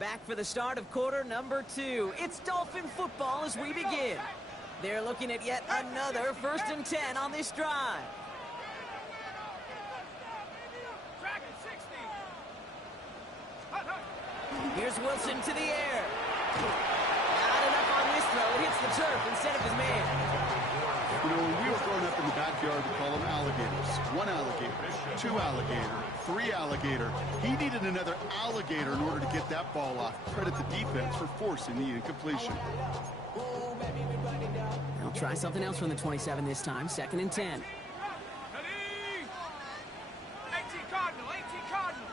Back for the start of quarter number 2. It's Dolphin football as we begin. They're looking at yet another 1st and 10 on this drive. Here's Wilson to the air. Not enough on this throw. It hits the turf instead of his man. You know, when we were growing up in the backyard, we call them alligators. 1 alligator, 2 alligator, 3 alligator. He needed another alligator in order to get that ball off. Credit the defense for forcing the incompletion. They'll try something else from the 27 this time. 2nd and 10. 18 Cardinal, 18 Cardinal.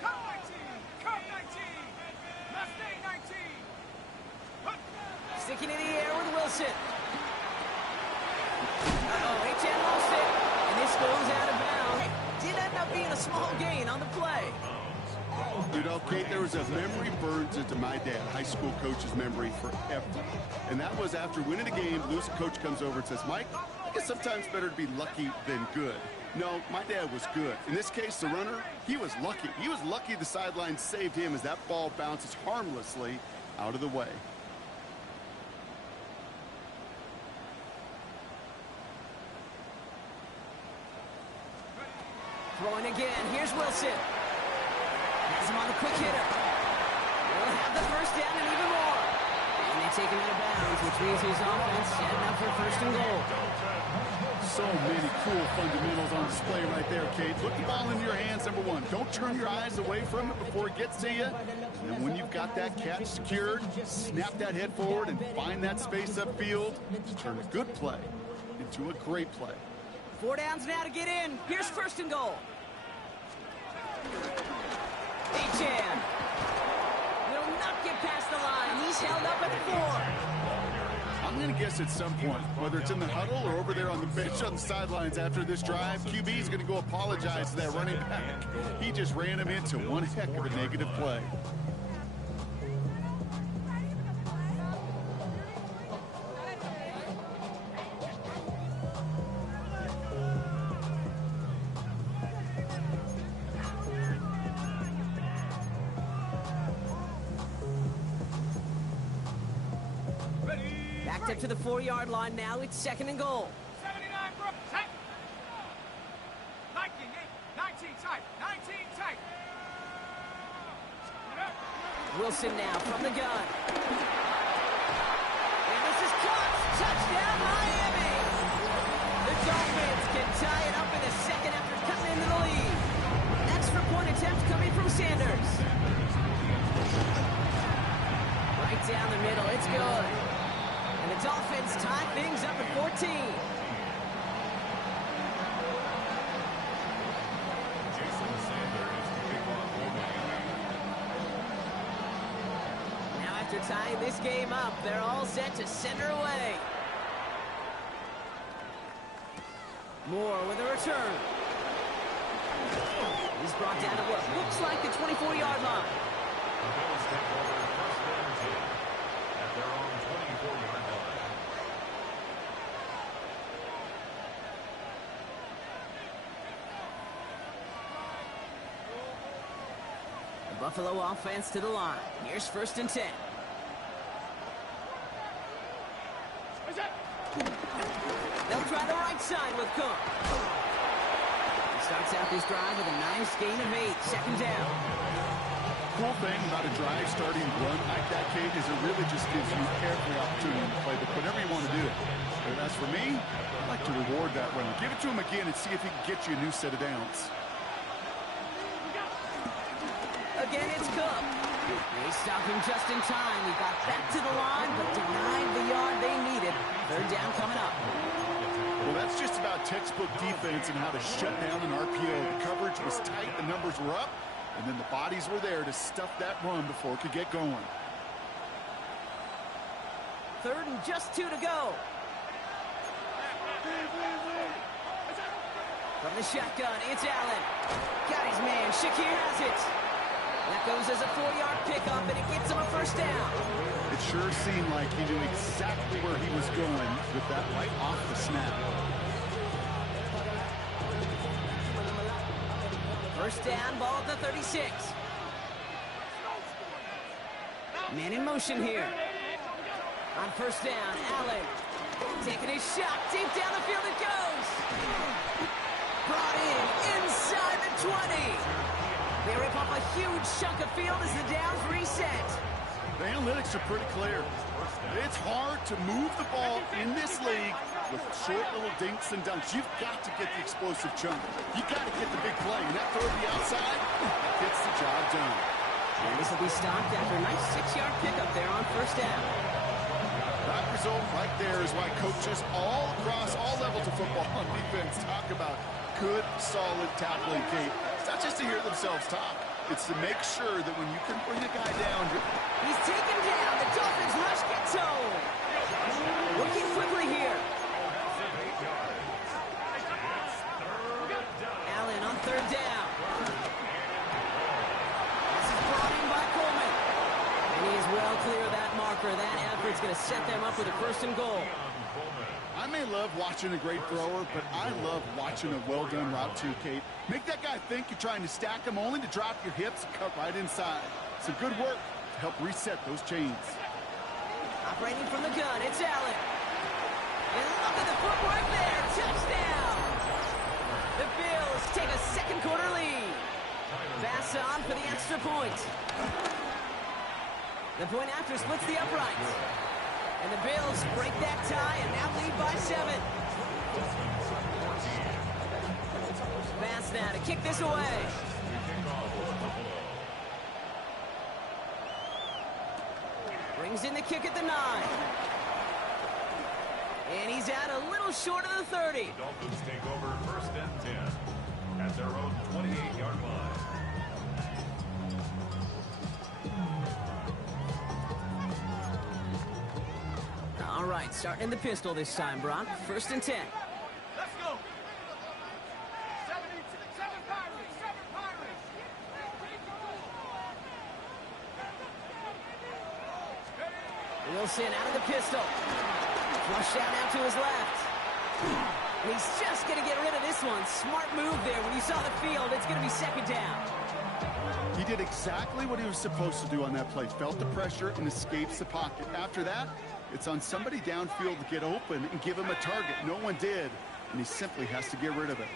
Come 19, come 19. Mustang 19. Sticking in the air with Wilson. Uh-oh, H.M. lost it. And this goes out of bounds. Did end up being a small gain on the play. You know, Kate, there was a memory burns into my dad, high school coach's memory forever. And that was after winning a game, losing coach comes over and says, Mike, I guess sometimes better to be lucky than good. No, my dad was good. In this case, the runner, he was lucky. He was lucky the sideline saved him as that ball bounces harmlessly out of the way. Throwing again. Here's Wilson. Has him on the quick hitter. They'll have the 1st down and even more. And they take him out of bounds, which means his offense setting up for 1st and goal. So many cool fundamentals on display right there, Kate. Put the ball in your hands, number 1. Don't turn your eyes away from it before it gets to you. And when you've got that catch secured, snap that head forward and find that space upfield. Turn a good play into a great play. 4 downs now to get in. Here's 1st and goal. H.M. will not get past the line. He's held up at 4. I'm going to guess at some point, whether it's in the huddle or over there on the bench on the sidelines after this drive, QB's going to go apologize to that running back. He just ran him into one heck of a negative play. Backed up to the 4-yard line now. It's 2nd and goal. 79 Brooks. 19 tight. 19 tight. Wilson now from the gun. And this is caught. Touchdown, Miami. The Dolphins can tie it up in a second after cutting into the lead. Extra point attempt coming from Sanders. Right down the middle. It's good. And the Dolphins tie things up at 14. Now after tying this game up, they're all set to center away. Moore with a return. He's brought down to what looks like the 24-yard line. Buffalo offense to the line. Here's 1st and 10. They'll try the right side with Cook. He starts out this drive with a nice gain of 8. 2nd down. Cool thing about a drive starting run like that, Kate, is it really just gives you every opportunity to play whatever you want to do. But as for me, I'd like to reward that runner. Give it to him again and see if he can get you a new set of downs. Again, it's Cook. They stop him just in time. He got back to the line, but denied the yard they needed. 3rd down coming up. Well, that's just about textbook defense and how to shut down an RPO. The coverage was tight, the numbers were up, and then the bodies were there to stuff that run before it could get going. 3rd and just 2 to go. From the shotgun, it's Allen. Got his man. Shakir has it. That goes as a 4-yard pickup, and it gets him a 1st down. It sure seemed like he knew exactly where he was going with that right off the snap. First down, ball at the 36. Man in motion here. On first down, Allen taking his shot. Deep down the field it goes. Brought in inside the 20. They rip off a huge chunk of field as the downs reset. The analytics are pretty clear. It's hard to move the ball in this league with short little dinks and dunks. You've got to get the explosive chunk. You've got to get the big play. And that throw to the outside gets the job done. And this will be stopped after a nice 6-yard pickup there on first down. That result right there is why coaches all across all levels of football on defense talk about good, solid tackling, Kate. It's not just to hear themselves talk. It's to make sure that when you can bring a guy down... He's taken down. The Dolphins rush gets home. Working quickly here. Allen on third down. This is brought in by Coleman. And he is well clear of that marker. That effort's going to set them up with a first and goal. I may love watching a great thrower, but I love watching a well-done route too, Kate. Make that guy think you're trying to stack him only to drop your hips and cut right inside. Some good work to help reset those chains. Operating from the gun, it's Allen. And look at the footwork there. Touchdown! The Bills take a second quarter lead. Pass on for the extra point. The point after splits the uprights. And the Bills break that tie and now lead by 7. Pass now to kick this away. Brings in the kick at the 9. And he's out a little short of the 30. The Dolphins take over first and 10 at their own 28-yard line. All right, starting in the pistol this time, Brock. First and 10. Let's go. 7 Pirates. 7 Pirates. Wilson out of the pistol. Flush out now to his left. And he's just going to get rid of this one. Smart move there. When you saw the field, it's going to be second down. He did exactly what he was supposed to do on that play. Felt the pressure and escapes the pocket. After that, it's on somebody downfield to get open and give him a target. No one did, and he simply has to get rid of it.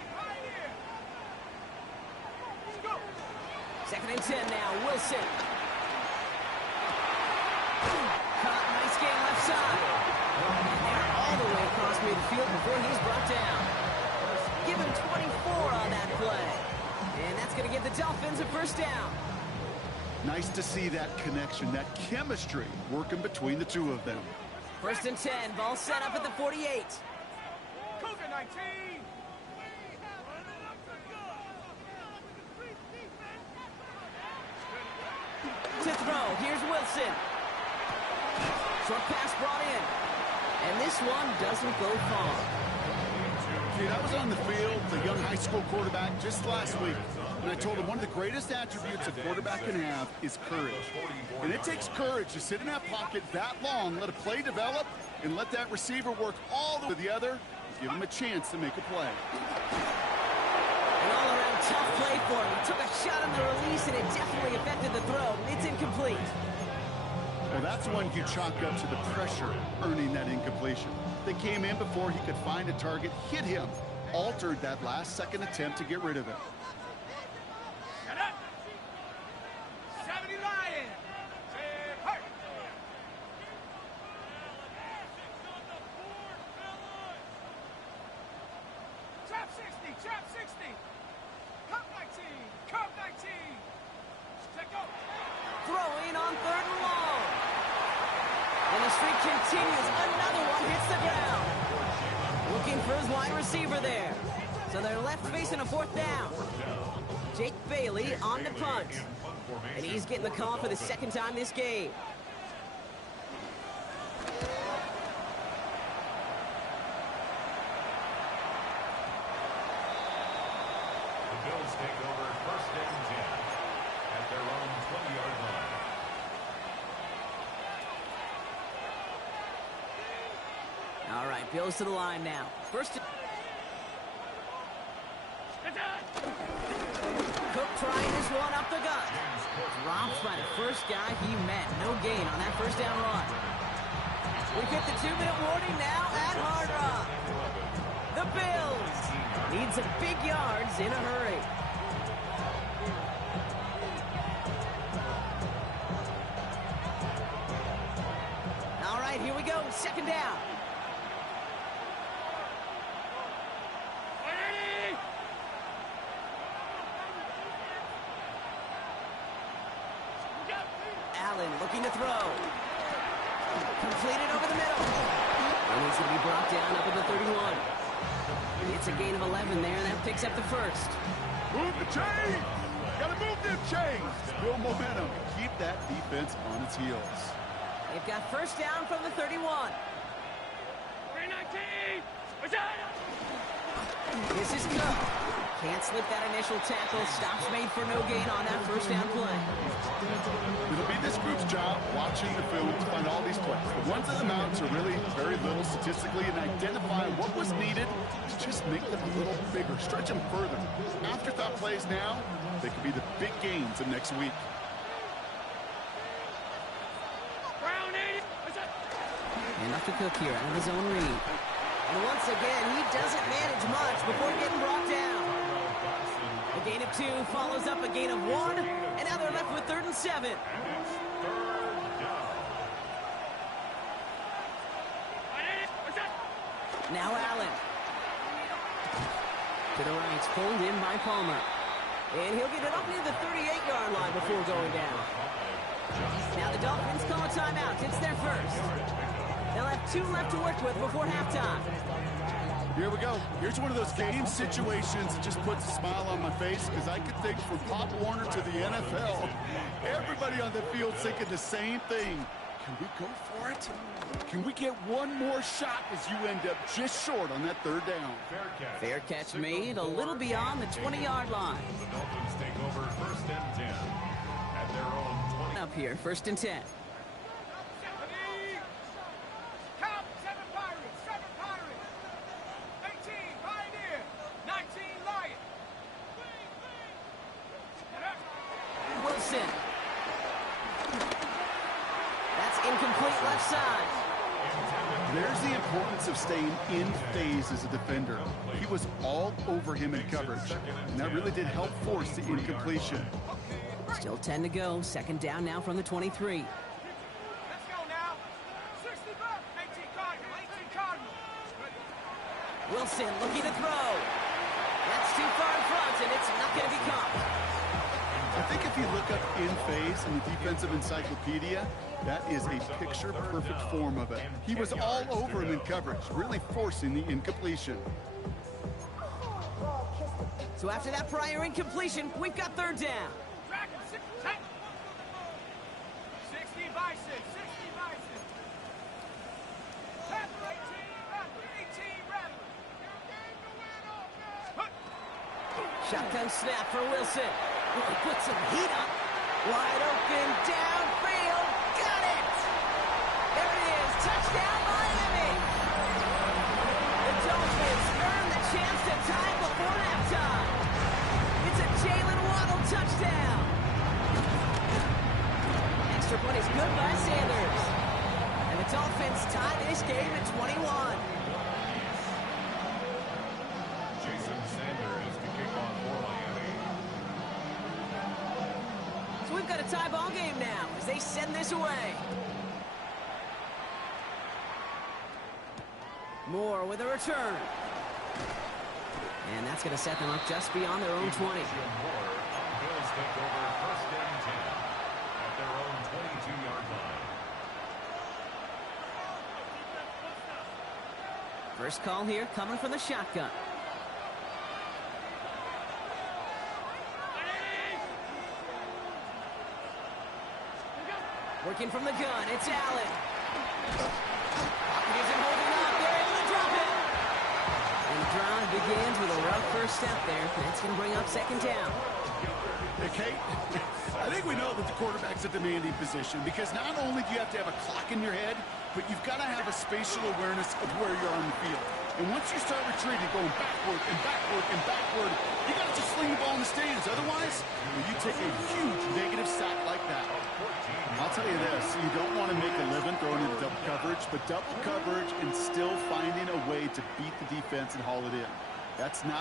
Second and 10 now. Wilson. Caught. Nice game left side. And they're all the way across midfield before he's brought down. Give him 24 on that play. And that's going to give the Dolphins a first down. Nice to see that connection, that chemistry working between the two of them. First and 10, ball set up at the 48. Cougar 19. To throw, here's Wilson. Short pass brought in. And this one doesn't go far. Dude, I was on the field, the young high school quarterback, just last week. And I told him one of the greatest attributes a quarterback can have is courage. And it takes courage to sit in that pocket that long, let a play develop, and let that receiver work all the way to the other, and give him a chance to make a play. An all-around tough play for him. He took a shot on the release, and it definitely affected the throw. It's incomplete. Well, that's one you chalk up to the pressure earning that incompletion. They came in before he could find a target, hit him, altered that last-second attempt to get rid of it. 70 Lions. Hey. Trap 60. Trap 60. Cup 19. Cup 19. Check out. Throwing on third and long. And the streak continues. Another one hits the ground. Looking for his wide receiver there. So they're left facing a fourth down. Jake Bailey on the punt. And he's getting the call for the second time this game. The Bills take over first and 10 at their own 20-yard line. All right, Bills to the line now. First. Cook trying his one up the gut. Dropped by the first guy he met. No gain on that first down run. We've hit the 2-minute warning now at Hard Rock. The Bills need some big yards in a hurry. All right, here we go. Second down. Allen looking to throw. Completed over the middle. And he's going to be brought down up at the 31. It's a gain of 11 there, and that picks up the first. Move the chains! Gotta move them chains! Build momentum. Keep that defense on its heels. They've got first down from the 31. 319! This is Cook. Can't slip that initial tackle. Stops made for no gain on that first down play. It'll be this group's job watching the film to find all these plays. The ones in the mountains are really very little statistically, and identify what was needed to just make them a little bigger, stretch them further. Afterthought plays now, they could be the big gains of next week. And off to Cook here out of his own read. And once again, he doesn't manage much before getting brought down. A gain of 2 follows up a gain of 1, and now they're left with 3rd and 7. Now Allen. To the right, pulled in by Palmer. And he'll get it up near the 38-yard line before going down. Now the Dolphins call a timeout. It's their first. They'll have 2 left to work with before halftime. Here we go. Here's one of those game situations that just puts a smile on my face, because I could think from Pop Warner to the NFL, everybody on the field thinking the same thing. Can we go for it? Can we get one more shot as you end up just short on that 3rd down? Fair catch made, a little beyond the 20-yard line. The Dolphins take over 1st and 10 at their own 20. Up here, 1st and 10. Wilson. That's incomplete left side. There's the importance of staying in phase as a defender. He was all over him in coverage, and that really did help force the incompletion. Still 10 to go. 2nd down now from the 23. Let's go now. 60 bucks. 18 Cardinals. 18 Cardinals. Wilson looking to throw. That's too far in front, and it's not going to be caught. I think if you look up in phase in the defensive encyclopedia, that is a picture-perfect form of it. He was all over him in coverage, really forcing the incompletion. So after that prior incompletion, we've got 3rd down. 60 by 6. 60 by 6. 18 Shotgun snap for Wilson. He put some heat up. Wide open downfield. Got it! There it is. Touchdown, Miami! The Dolphins earn the chance to tie before halftime. It's a Jalen Waddle touchdown. Extra point is good by Sanders. And the Dolphins tie this game at 21. Jason Sanders to kick off for Miami. So we've got a tie ball game now as they send this away. Moore with a return. And that's going to set them up just beyond their own 20. Bills take over 1st and 10 at their own 22-yard line. First call here coming from the shotgun. Working from the gun, it's Allen. Pocket isn't holding up, they're able to drop it. And the drive begins with a rough first step there. That's going to bring up 2nd down. Hey, Kate, I think we know that the quarterback's a demanding position, because not only do you have to have a clock in your head, but you've got to have a spatial awareness of where you're on the field. And once you start retreating, going backward and backward and backward, you got to just sling the ball in the stands. Otherwise, take a huge negative sack like that. I'll tell you this, you don't want to make a living throwing into double coverage, but double coverage and still finding a way to beat the defense and haul it in. That's not